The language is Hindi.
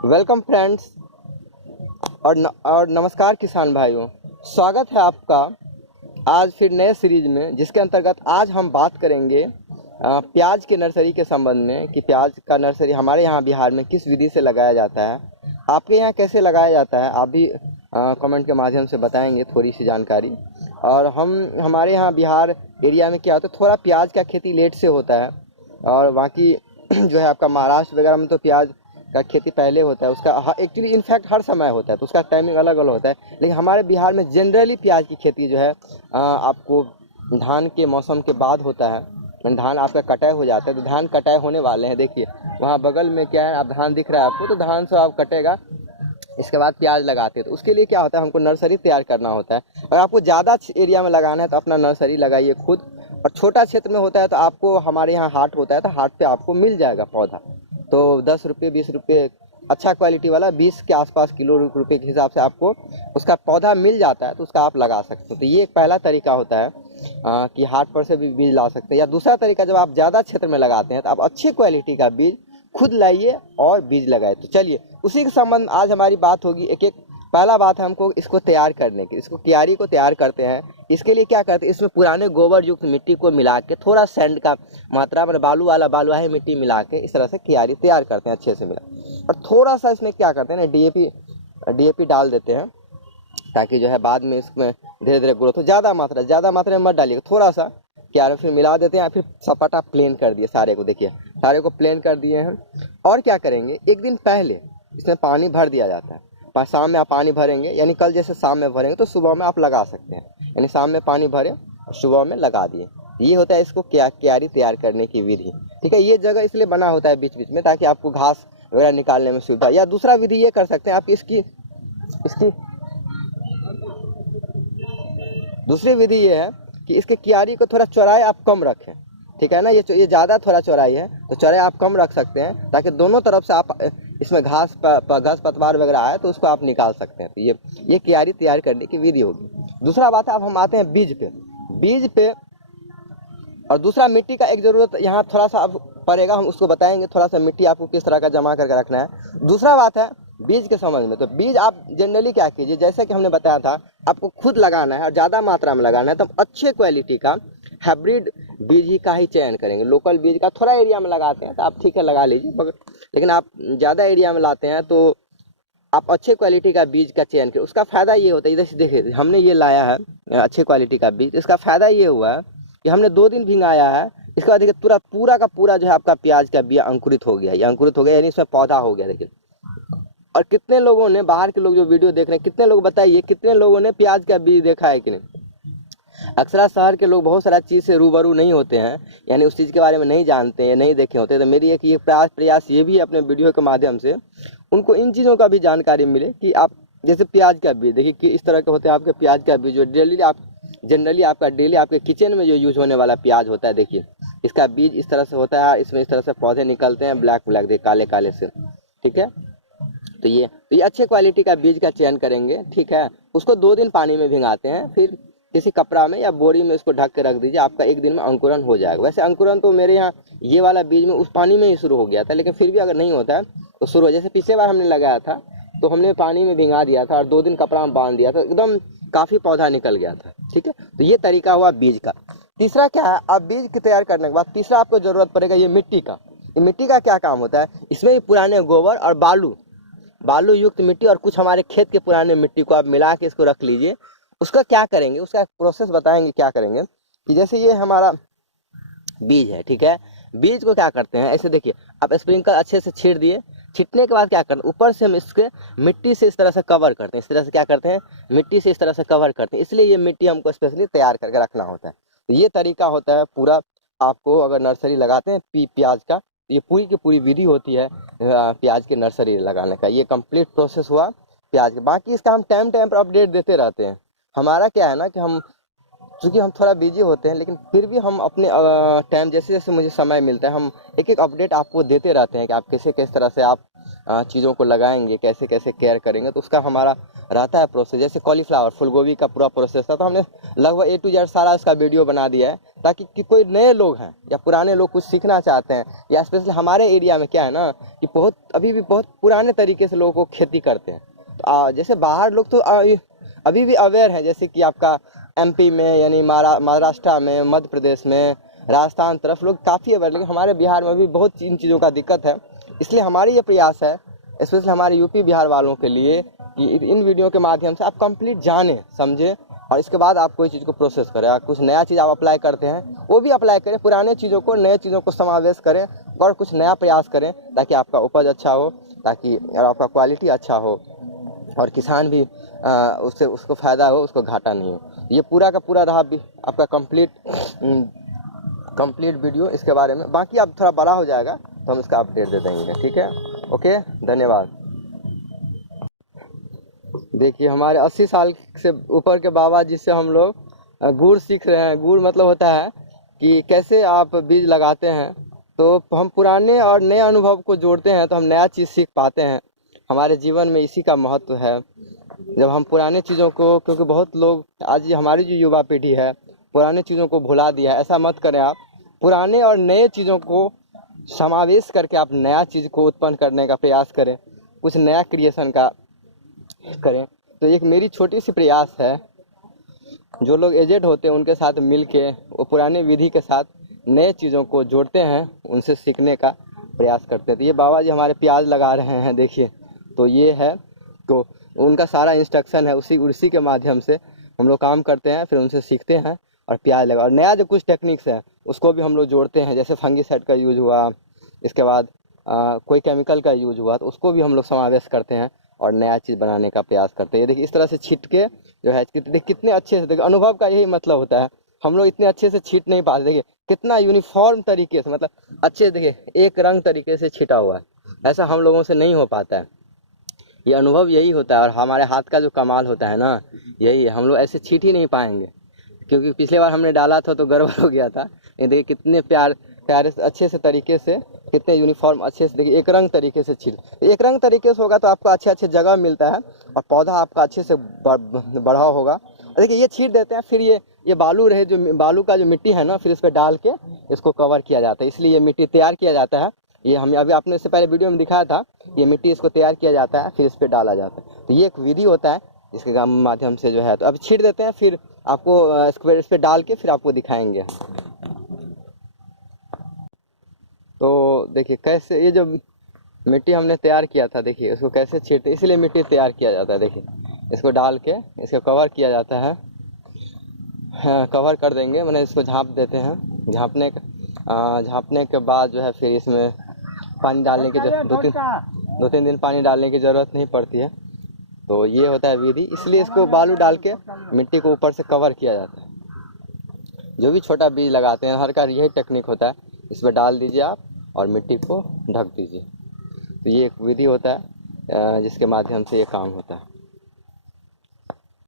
वेलकम फ्रेंड्स और नमस्कार किसान भाइयों। स्वागत है आपका आज फिर नए सीरीज में, जिसके अंतर्गत आज हम बात करेंगे प्याज के नर्सरी के संबंध में कि प्याज का नर्सरी हमारे यहाँ बिहार में किस विधि से लगाया जाता है, आपके यहाँ कैसे लगाया जाता है। आप भी कमेंट के माध्यम से बताएंगे थोड़ी सी जानकारी। और हमारे यहाँ बिहार एरिया में क्या होता है, थोड़ा प्याज का खेती लेट से होता है और बाकी जो है आपका महाराष्ट्र वगैरह में तो प्याज का खेती पहले होता है। उसका एक्चुअली इनफैक्ट हर समय होता है, तो उसका टाइमिंग अलग अलग होता है। लेकिन हमारे बिहार में जनरली प्याज की खेती जो है आपको धान के मौसम के बाद होता है। धान आपका कटाई हो जाता है, तो धान कटाई होने वाले हैं। देखिए वहाँ बगल में क्या है, आप धान दिख रहा है आपको, तो धान से आप कटेगा, इसके बाद प्याज लगाते हैं। तो उसके लिए क्या होता है, हमको नर्सरी तैयार करना होता है। अगर आपको ज़्यादा एरिया में लगाना है तो अपना नर्सरी लगाइए खुद, और छोटा क्षेत्र में होता है तो आपको हमारे यहाँ हाट होता है, तो हाट पे आपको मिल जाएगा पौधा। तो 10 रुपये 20 रुपये अच्छा क्वालिटी वाला 20 के आसपास किलो रुपये के हिसाब से आपको उसका पौधा मिल जाता है, तो उसका आप लगा सकते हो। तो ये एक पहला तरीका होता है कि हाट पर से भी बीज ला सकते हैं। या दूसरा तरीका, जब आप ज़्यादा क्षेत्र में लगाते हैं तो आप अच्छी क्वालिटी का बीज खुद लाइए और बीज लगाए। तो चलिए उसी के संबंध आज हमारी बात होगी। एक एक पहला बात है हमको इसको तैयार करने की, इसको क्यारी को तैयार करते हैं। इसके लिए क्या करते हैं, इसमें पुराने गोबर युक्त मिट्टी को मिला के, थोड़ा सैंड का मात्रा में बालू वाला बालुआही मिट्टी मिला के इस तरह से क्यारी तैयार करते हैं अच्छे से मिला। और थोड़ा सा इसमें क्या करते हैं ना, डीएपी डाल देते हैं, ताकि जो है बाद में इसमें धीरे धीरे ग्रोथ हो। ज़्यादा मात्रा में मत डालिएगा, थोड़ा सा क्यारी फिर मिला देते हैं। फिर सपाटा प्लेन कर दिए सारे को, देखिए सारे को प्लेन कर दिए हैं। और क्या करेंगे, एक दिन पहले इसमें पानी भर दिया जाता है। शाम में आप पानी भरेंगे, यानी कल जैसे शाम में भरेंगे तो सुबह में आप लगा सकते हैं। यानी शाम में पानी भरे और सुबह में लगा दिए। ये होता है इसको क्यारी तैयार करने की विधि। ठीक है, ये जगह इसलिए बना होता है बीच बीच में, ताकि आपको घास वगैरह निकालने में सुविधा। या दूसरा विधि ये कर सकते हैं आप, इसकी दूसरी विधि ये है कि इसके क्यारी को थोड़ा चौड़ाई आप कम रखें। ठीक है ना, ये ज़्यादा थोड़ा चौड़ाई है, तो चौड़ाई आप कम रख सकते हैं, ताकि दोनों तरफ से आप इसमें घास पतवार वगैरह आए तो उसको आप निकाल सकते हैं। तो ये क्यारी तैयार करने की विधि होगी। दूसरा बात है, अब हम आते हैं बीज पे। और दूसरा मिट्टी का एक ज़रूरत यहाँ थोड़ा सा अब पड़ेगा, हम उसको बताएंगे। थोड़ा सा मिट्टी आपको किस तरह का जमा करके रखना है। दूसरा बात है बीज के समझ में। तो बीज आप जनरली क्या कीजिए, जैसे कि हमने बताया था, आपको खुद लगाना है और ज़्यादा मात्रा में लगाना है, तो अच्छे क्वालिटी का हाइब्रिड बीज ही का ही चयन करेंगे। लोकल बीज का थोड़ा एरिया में लगाते हैं तो आप ठीक है लगा लीजिए, लेकिन आप ज़्यादा एरिया में लाते हैं तो आप अच्छे क्वालिटी का बीज का चयन करें। उसका फ़ायदा ये होता है, जैसे देखिए हमने ये लाया है अच्छे क्वालिटी का बीज। इसका फ़ायदा ये हुआ है कि हमने 2 दिन भिंगाया है, इसके बाद देखिए पूरा का पूरा जो है आपका प्याज का बिया अंकुरित हो गया। ये अंकुरित हो गया, यानी इसमें पौधा हो गया। देखिए, और कितने लोगों ने, बाहर के लोग जो वीडियो देख रहे हैं, कितने लोग बताइए, कितने लोगों ने प्याज का बीज देखा है कि नहीं। अक्सर शहर के लोग बहुत सारा चीज़ से रूबरू नहीं होते हैं, यानी उस चीज़ के बारे में नहीं जानते हैं, नहीं देखे होते। तो मेरी एक ये प्रयास ये भी है अपने वीडियो के माध्यम से उनको इन चीज़ों का भी जानकारी मिले कि आप जैसे प्याज का बीज देखिए कि इस तरह के होते हैं आपके प्याज का बीज, जो जनरली आपका डेली आपके किचन में जो यूज होने वाला प्याज होता है। देखिए इसका बीज इस तरह से होता है, इसमें इस तरह से पौधे निकलते हैं ब्लैक देखिए काले से। ठीक है, तो ये अच्छे क्वालिटी का बीज का चयन करेंगे। ठीक है, उसको 2 दिन पानी में भिंगाते हैं, फिर किसी कपड़ा में या बोरी में इसको ढक के रख दीजिए। आपका 1 दिन में अंकुरन हो जाएगा। वैसे अंकुरन तो मेरे यहाँ ये वाला बीज में उस पानी में ही शुरू हो गया था, लेकिन फिर भी अगर नहीं होता है तो शुरू हो, जैसे पिछले बार हमने लगाया था तो हमने पानी में भिंगा दिया था और 2 दिन कपड़ा में बांध दिया था, एकदम काफ़ी पौधा निकल गया था। ठीक है, तो ये तरीका हुआ बीज का। तीसरा क्या है, आप बीज की तैयार करने के बाद तीसरा आपको ज़रूरत पड़ेगा ये मिट्टी का। ये मिट्टी का क्या काम होता है, इसमें भी पुराने गोबर और बालू युक्त मिट्टी और कुछ हमारे खेत के पुराने मिट्टी को आप मिला के इसको रख लीजिए। उसका क्या करेंगे, उसका प्रोसेस बताएंगे क्या करेंगे। कि जैसे ये हमारा बीज है, ठीक है, बीज को क्या करते हैं, ऐसे देखिए आप स्प्रिंकल अच्छे से छीट दिए। छीटने के बाद क्या करते हैं, ऊपर से हम इसके मिट्टी से इस तरह से कवर करते हैं। इस तरह से क्या करते हैं, मिट्टी से इस तरह से कवर करते हैं, इसलिए ये मिट्टी हमको स्पेशली तैयार करके रखना होता है। तो ये तरीका होता है पूरा। आपको अगर नर्सरी लगाते हैं प्याज का, ये पूरी की पूरी विधि होती है प्याज के नर्सरी लगाने का। ये कंप्लीट प्रोसेस हुआ प्याज के। बाकी इसका हम टाइम पर अपडेट देते रहते हैं। हमारा क्या है ना कि चूँकि हम थोड़ा बिजी होते हैं, लेकिन फिर भी हम अपने टाइम जैसे जैसे मुझे समय मिलता है, हम एक आपडेट आपको देते रहते हैं कि आप कैसे किस तरह से आप चीज़ों को लगाएंगे, कैसे कैसे केयर करेंगे। तो उसका हमारा रहता है प्रोसेस। जैसे कॉलीफ्लावर फूलगोभी का पूरा प्रोसेस था, तो हमने लगभग A to Z सारा इसका वीडियो बना दिया है, ताकि कि कोई नए लोग हैं या पुराने लोग कुछ सीखना चाहते हैं, या स्पेशली हमारे एरिया में क्या है ना कि बहुत अभी भी बहुत पुराने तरीके से लोगों को खेती करते हैं। तो जैसे बाहर लोग तो अभी भी अवेयर हैं, जैसे कि आपका एमपी में यानी महाराष्ट्र में, मध्य प्रदेश में, राजस्थान तरफ लोग काफ़ी अवेयर, लेकिन हमारे बिहार में भी बहुत इन चीज़ों का दिक्कत है। इसलिए हमारी ये प्रयास है स्पेशली हमारे यूपी बिहार वालों के लिए कि इन वीडियो के माध्यम से आप कंप्लीट जानें, समझें, और इसके बाद आप कोई चीज़ को प्रोसेस करें। और कुछ नया चीज़ आप अप्लाई करते हैं वो भी अप्लाई करें, पुराने चीज़ों को नए चीज़ों को समावेश करें और कुछ नया प्रयास करें, ताकि आपका उपज अच्छा हो, ताकि आपका क्वालिटी अच्छा हो और किसान भी उससे उसको फ़ायदा हो, उसको घाटा नहीं हो। ये पूरा का पूरा रहा आपका कंप्लीट वीडियो इसके बारे में। बाकी आप थोड़ा बड़ा हो जाएगा तो हम इसका अपडेट दे देंगे, ठीक है। ओके, धन्यवाद। देखिए हमारे 80 साल से ऊपर के बाबा जी से हम लोग गुड़ सीख रहे हैं। गुड़ मतलब होता है कि कैसे आप बीज लगाते हैं, तो हम पुराने और नए अनुभव को जोड़ते हैं तो हम नया चीज़ सीख पाते हैं। हमारे जीवन में इसी का महत्व है। जब हम पुराने चीज़ों को, क्योंकि बहुत लोग आज हमारी जो युवा पीढ़ी है पुराने चीज़ों को भुला दिया है, ऐसा मत करें। आप पुराने और नए चीज़ों को समावेश करके आप नया चीज़ को उत्पन्न करने का प्रयास करें, कुछ नया क्रिएशन का करें। तो एक मेरी छोटी सी प्रयास है, जो लोग एजेड होते हैं उनके साथ मिल के वो पुराने विधि के साथ नए चीज़ों को जोड़ते हैं, उनसे सीखने का प्रयास करते हैं। तो ये बाबा जी हमारे प्याज लगा रहे हैं, देखिए, तो ये है, तो उनका सारा इंस्ट्रक्शन है, उसी के माध्यम से हम लोग काम करते हैं, फिर उनसे सीखते हैं और प्याज लगा। और नया जो कुछ टेक्निक्स है उसको भी हम लोग जोड़ते हैं, जैसे फंगीसाइड का यूज हुआ, इसके बाद कोई केमिकल का यूज हुआ, तो उसको भी हम लोग समावेश करते हैं और नया चीज़ बनाने का प्रयास करते हैं। देखिए इस तरह से छीट के जो है कितने अच्छे से, देखिए अनुभव का यही मतलब होता है। हम लोग इतने अच्छे से छीट नहीं पाते, देखिए कितना यूनिफॉर्म तरीके से, मतलब अच्छे, देखिए एक रंग तरीके से छिटा हुआ है, ऐसा हम लोगों से नहीं हो पाता है। ये अनुभव यही होता है, और हमारे हाथ का जो कमाल होता है ना, यही है। हम लोग ऐसे छीट ही नहीं पाएंगे, क्योंकि पिछले बार हमने डाला था तो गड़बड़ हो गया था। ये देखिए कितने प्यारे से अच्छे से तरीके से, कितने यूनिफॉर्म अच्छे से, देखिए एक रंग तरीके से एक रंग तरीके से होगा तो आपको अच्छे जगह मिलता है और पौधा आपका अच्छे से बढ़ा होगा। और देखिए ये छीट देते हैं, फिर ये बालू रहे, जो बालू का जो मिट्टी है ना, फिर इस पर डाल के इसको कवर किया जाता है, इसलिए ये मिट्टी तैयार किया जाता है। ये हम अभी आपने इससे पहले वीडियो में दिखाया था, ये मिट्टी इसको तैयार किया जाता है, फिर इस पर डाला जाता है। तो ये एक विधि होता है, इसके माध्यम से जो है, तो अभी छीट देते हैं, फिर आपको इस पर डाल के फिर आपको दिखाएंगे। तो देखिए कैसे ये जो मिट्टी हमने तैयार किया था, देखिए इसको कैसे छीटते, इसलिए मिट्टी तैयार किया जाता है। देखिए इसको डाल के इसको कवर किया जाता है, हाँ, कवर कर देंगे, मैंने इसको झाँप देते हैं। झाँपने के बाद जो है फिर इसमें पानी डालने की दो तीन दिन पानी डालने की ज़रूरत नहीं पड़ती है। तो ये होता है विधि, इसलिए इसको बालू डाल के मिट्टी को ऊपर से कवर किया जाता है। जो भी छोटा बीज लगाते हैं हर का यही टेक्निक होता है, इस पर डाल दीजिए आप और मिट्टी को ढक दीजिए। तो ये एक विधि होता है जिसके माध्यम से ये काम होता है।